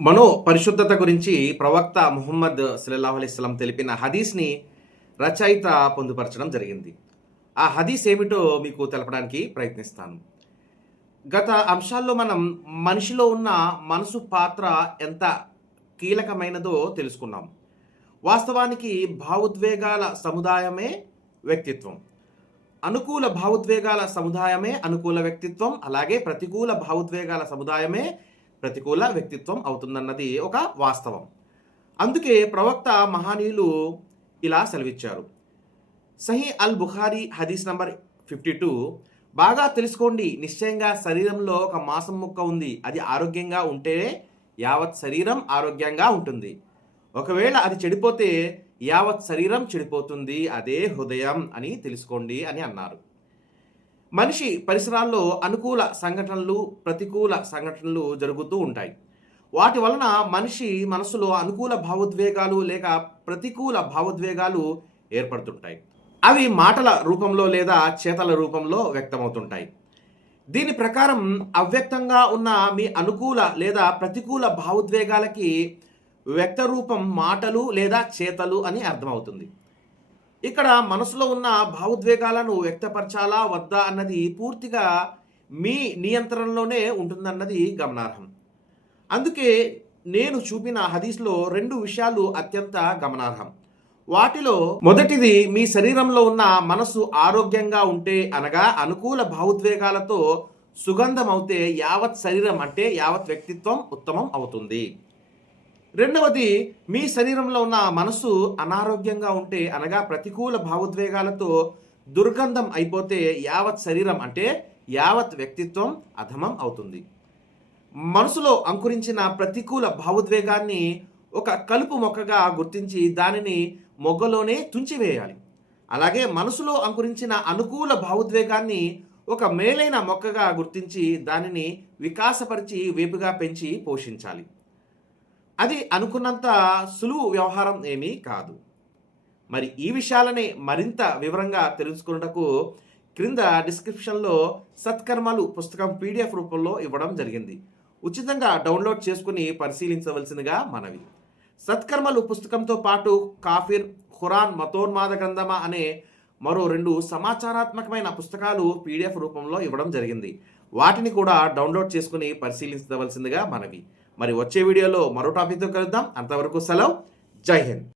మనో పరిశుద్ధత గురించి ప్రవక్త ముహమ్మద్ సల్లల్లాహు అలైస్లం తెలిపిన హదీస్ని రచయిత పొందుపరచడం జరిగింది. ఆ హదీస్ ఏమిటో మీకు తెలపడానికి ప్రయత్నిస్తాను. గత అంశాల్లో మనం మనిషిలో ఉన్న మనసు పాత్ర ఎంత కీలకమైనదో తెలుసుకున్నాం. వాస్తవానికి భావోద్వేగాల సముదాయమే వ్యక్తిత్వం. అనుకూల భావోద్వేగాల సముదాయమే అనుకూల వ్యక్తిత్వం అలాగే ప్రతికూల భావోద్వేగాల సముదాయమే ప్రతికూల వ్యక్తిత్వం అవుతుందన్నది ఒక వాస్తవం. అందుకే ప్రవక్త మహానీయులు ఇలా సెలవిచ్చారు. సహీ అల్ బుఖారీ హదీస్ నంబర్ ఫిఫ్టీ టూ బాగా తెలుసుకోండి నిశ్చయంగా శరీరంలో ఒక మాంసం ముక్క ఉంది అది ఆరోగ్యంగా ఉంటే యావత్ శరీరం ఆరోగ్యంగా ఉంటుంది. ఒకవేళ అది చెడిపోతే యావత్ శరీరం చెడిపోతుంది అదే హృదయం అని తెలుసుకోండి అని అన్నారు. మనిషి పరిసరాల్లో అనుకూల సంఘటనలు ప్రతికూల సంఘటనలు జరుగుతూ ఉంటాయి. వాటి వలన మనిషి మనసులో అనుకూల భావోద్వేగాలు లేక ప్రతికూల భావోద్వేగాలు ఏర్పడుతుంటాయి. అవి మాటల రూపంలో లేదా చేతల రూపంలో వ్యక్తమవుతుంటాయి. దీని ప్రకారం అవ్యక్తంగా ఉన్న మీ అనుకూల లేదా ప్రతికూల భావోద్వేగాలకి వ్యక్త రూపం మాటలు లేదా చేతలు అని అర్థమవుతుంది. ఇక్కడ మనసులో ఉన్న భావోద్వేగాలను వ్యక్తపరచాలా వద్దా అన్నది పూర్తిగా మీ నియంత్రణలోనే ఉంటుందన్నది గమనార్హం. అందుకే నేను చూపిన హదీస్లో రెండు విషయాలు అత్యంత గమనార్హం. వాటిలో మొదటిది మీ శరీరంలో ఉన్న మనసు ఆరోగ్యంగా ఉంటే అనగా అనుకూల భావోద్వేగాలతో సుగంధం అవుతే యావత్ శరీరం అంటే యావత్ వ్యక్తిత్వం ఉత్తమం అవుతుంది. రెండవది మీ శరీరంలో ఉన్న మనసు అనారోగ్యంగా ఉంటే అనగా ప్రతికూల భావోద్వేగాలతో దుర్గంధం అయిపోతే యావత్ శరీరం అంటే యావత్ వ్యక్తిత్వం అధమం అవుతుంది. మనసులో అంకురించిన ప్రతికూల భావోద్వేగాన్ని ఒక కలుపు మొక్కగా గుర్తించి దానిని మొగ్గలోనే తుంచివేయాలి. అలాగే మనసులో అంకురించిన అనుకూల భావోద్వేగాన్ని ఒక మేలైన మొక్కగా గుర్తించి దానిని వికాసపరిచి వేపుగా పెంచి పోషించాలి. అది అనుకున్నంత సులువు వ్యవహారం ఏమీ కాదు. మరి ఈ విషయాలనే మరింత వివరంగా తెలుసుకున్నటకు క్రింద డిస్క్రిప్షన్లో సత్కర్మలు పుస్తకం పీడిఎఫ్ రూపంలో ఇవ్వడం జరిగింది. ఉచితంగా డౌన్లోడ్ చేసుకుని పరిశీలించవలసిందిగా మనవి. సత్కర్మలు పుస్తకంతో పాటు కాఫిర్ ఖురాన్ మతోన్మాద గ్రంథమా అనే మరో రెండు సమాచారాత్మకమైన పుస్తకాలు పీడిఎఫ్ రూపంలో ఇవ్వడం జరిగింది. వాటిని కూడా డౌన్లోడ్ చేసుకుని పరిశీలించవలసిందిగా మనవి. మరి వచ్చే వీడియోలో మరో టాపిక్తో కలుద్దాం. అంతవరకు సెలవు. జై హింద్.